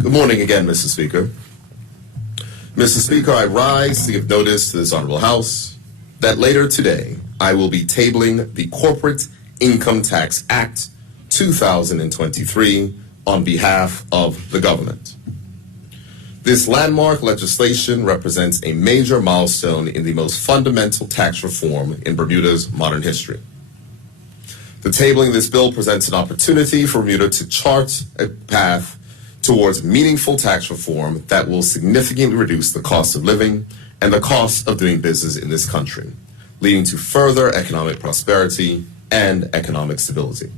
Good morning again, Mr. Speaker. Mr. Speaker, I rise to give notice to this Honorable House that later today I will be tabling the Corporate Income Tax Act 2023 on behalf of the government. This landmark legislation represents a major milestone in the most fundamental tax reform in Bermuda's modern history. The tabling of this bill presents an opportunity for Bermuda to chart a path towards meaningful tax reform that will significantly reduce the cost of living and the cost of doing business in this country, leading to further economic prosperity and economic stability.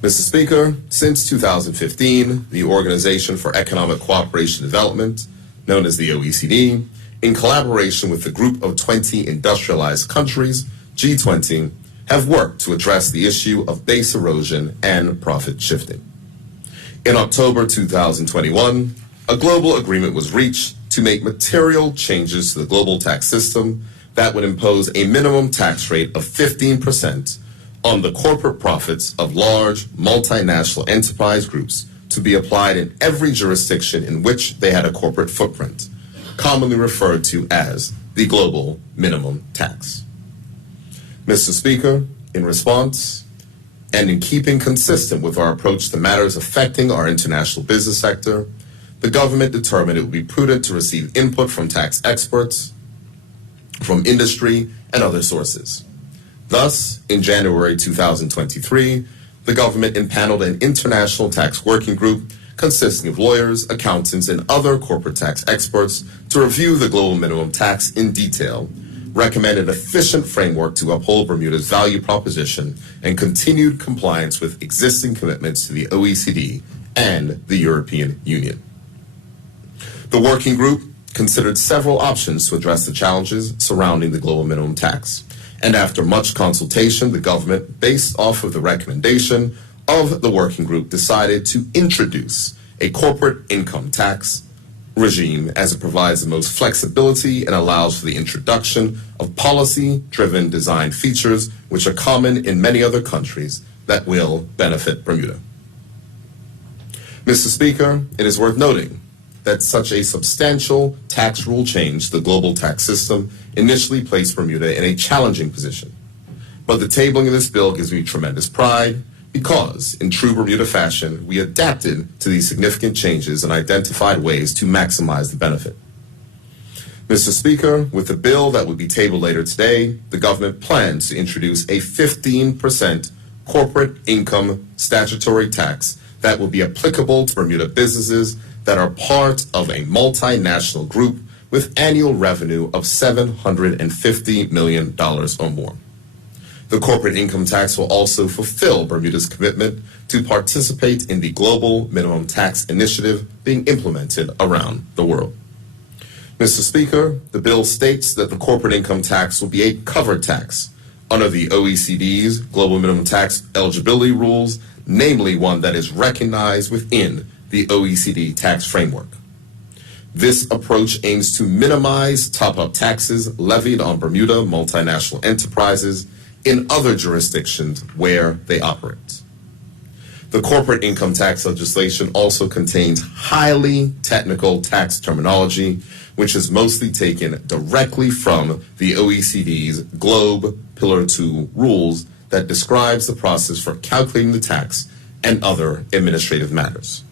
Mr. Speaker, since 2015, the Organization for Economic Cooperation and Development, known as the OECD, in collaboration with the Group of 20 Industrialized Countries, G20, have worked to address the issue of base erosion and profit shifting. In October 2021, a global agreement was reached to make material changes to the global tax system that would impose a minimum tax rate of 15% on the corporate profits of large multinational enterprise groups to be applied in every jurisdiction in which they had a corporate footprint, commonly referred to as the global minimum tax. Mr. Speaker, in response, and in keeping consistent with our approach to matters affecting our international business sector, the government determined it would be prudent to receive input from tax experts, from industry, and other sources. Thus, in January 2023, the government impaneled an international tax working group consisting of lawyers, accountants, and other corporate tax experts to review the global minimum tax in detail, recommend an efficient framework to uphold Bermuda's value proposition, and continued compliance with existing commitments to the OECD and the European Union. The working group considered several options to address the challenges surrounding the global minimum tax, and after much consultation, the government, based off of the recommendation of the working group, decided to introduce a corporate income tax regime as it provides the most flexibility and allows for the introduction of policy-driven design features which are common in many other countries that will benefit Bermuda. Mr. Speaker, it is worth noting that such a substantial tax rule change to the global tax system initially placed Bermuda in a challenging position. But the tabling of this bill gives me tremendous pride because, in true Bermuda fashion, we adapted to these significant changes and identified ways to maximize the benefit. Mr. Speaker, with the bill that will be tabled later today, the government plans to introduce a 15% corporate income statutory tax that will be applicable to Bermuda businesses that are part of a multinational group with annual revenue of $750 million or more. The corporate income tax will also fulfill Bermuda's commitment to participate in the global minimum tax initiative being implemented around the world. Mr. Speaker, the bill states that the corporate income tax will be a covered tax under the OECD's global minimum tax eligibility rules, namely one that is recognized within the OECD tax framework. This approach aims to minimize top-up taxes levied on Bermuda multinational enterprises in other jurisdictions where they operate. The corporate income tax legislation also contains highly technical tax terminology, which is mostly taken directly from the OECD's Globe Pillar 2 rules that describes the process for calculating the tax and other administrative matters.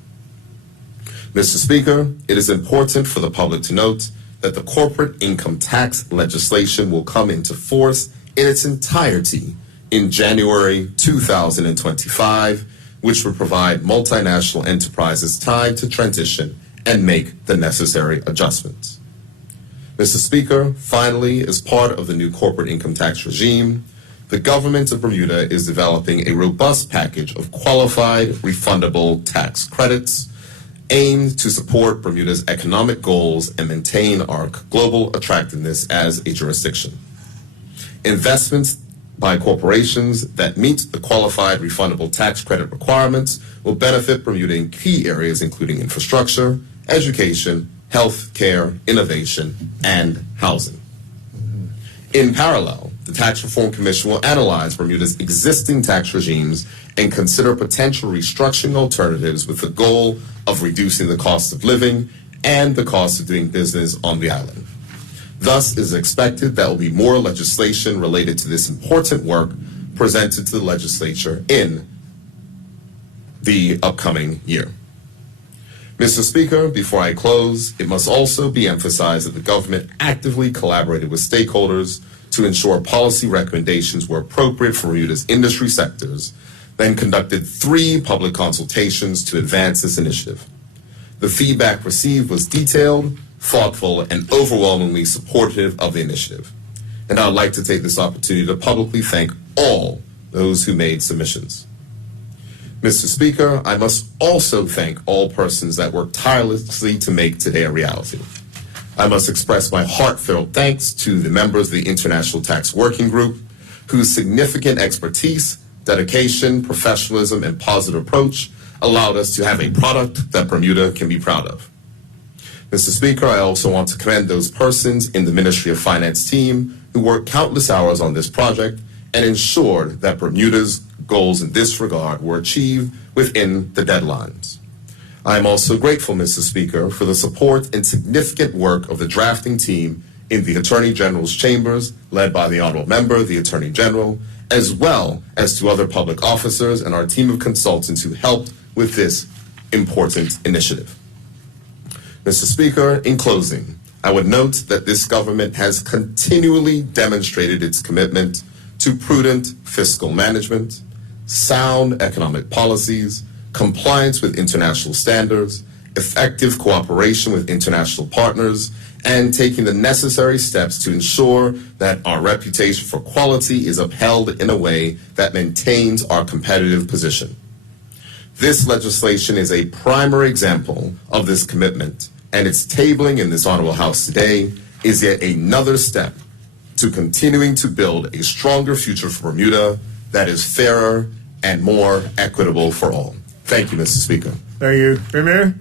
Mr. Speaker, it is important for the public to note that the corporate income tax legislation will come into force in its entirety in January 2025, which would provide multinational enterprises time to transition and make the necessary adjustments. Mr. Speaker, finally, as part of the new corporate income tax regime, the government of Bermuda is developing a robust package of qualified refundable tax credits aimed to support Bermuda's economic goals and maintain our global attractiveness as a jurisdiction. Investments by corporations that meet the qualified refundable tax credit requirements will benefit Bermuda in key areas including infrastructure, education, health care, innovation, and housing. In parallel, the Tax Reform Commission will analyze Bermuda's existing tax regimes and consider potential restructuring alternatives with the goal of reducing the cost of living and the cost of doing business on the island. Thus, it is expected that there will be more legislation related to this important work presented to the legislature in the upcoming year. Mr. Speaker, before I close, it must also be emphasized that the government actively collaborated with stakeholders to ensure policy recommendations were appropriate for Bermuda's industry sectors, then conducted 3 public consultations to advance this initiative. The feedback received was detailed, thoughtful, and overwhelmingly supportive of the initiative. And I'd like to take this opportunity to publicly thank all those who made submissions. Mr. Speaker, I must also thank all persons that worked tirelessly to make today a reality. I must express my heartfelt thanks to the members of the International Tax Working Group, whose significant expertise, dedication, professionalism, and positive approach allowed us to have a product that Bermuda can be proud of. Mr. Speaker, I also want to commend those persons in the Ministry of Finance team who worked countless hours on this project and ensured that Bermuda's goals in this regard were achieved within the deadlines. I am also grateful, Mr. Speaker, for the support and significant work of the drafting team in the Attorney General's chambers, led by the Honorable Member, the Attorney General, as well as to other public officers and our team of consultants who helped with this important initiative. Mr. Speaker, in closing, I would note that this government has continually demonstrated its commitment to prudent fiscal management, sound economic policies, compliance with international standards, effective cooperation with international partners, and taking the necessary steps to ensure that our reputation for quality is upheld in a way that maintains our competitive position. This legislation is a primary example of this commitment, and its tabling in this Honorable House today is yet another step to continuing to build a stronger future for Bermuda that is fairer and more equitable for all. Thank you, Mr. Speaker. Thank you. Premier?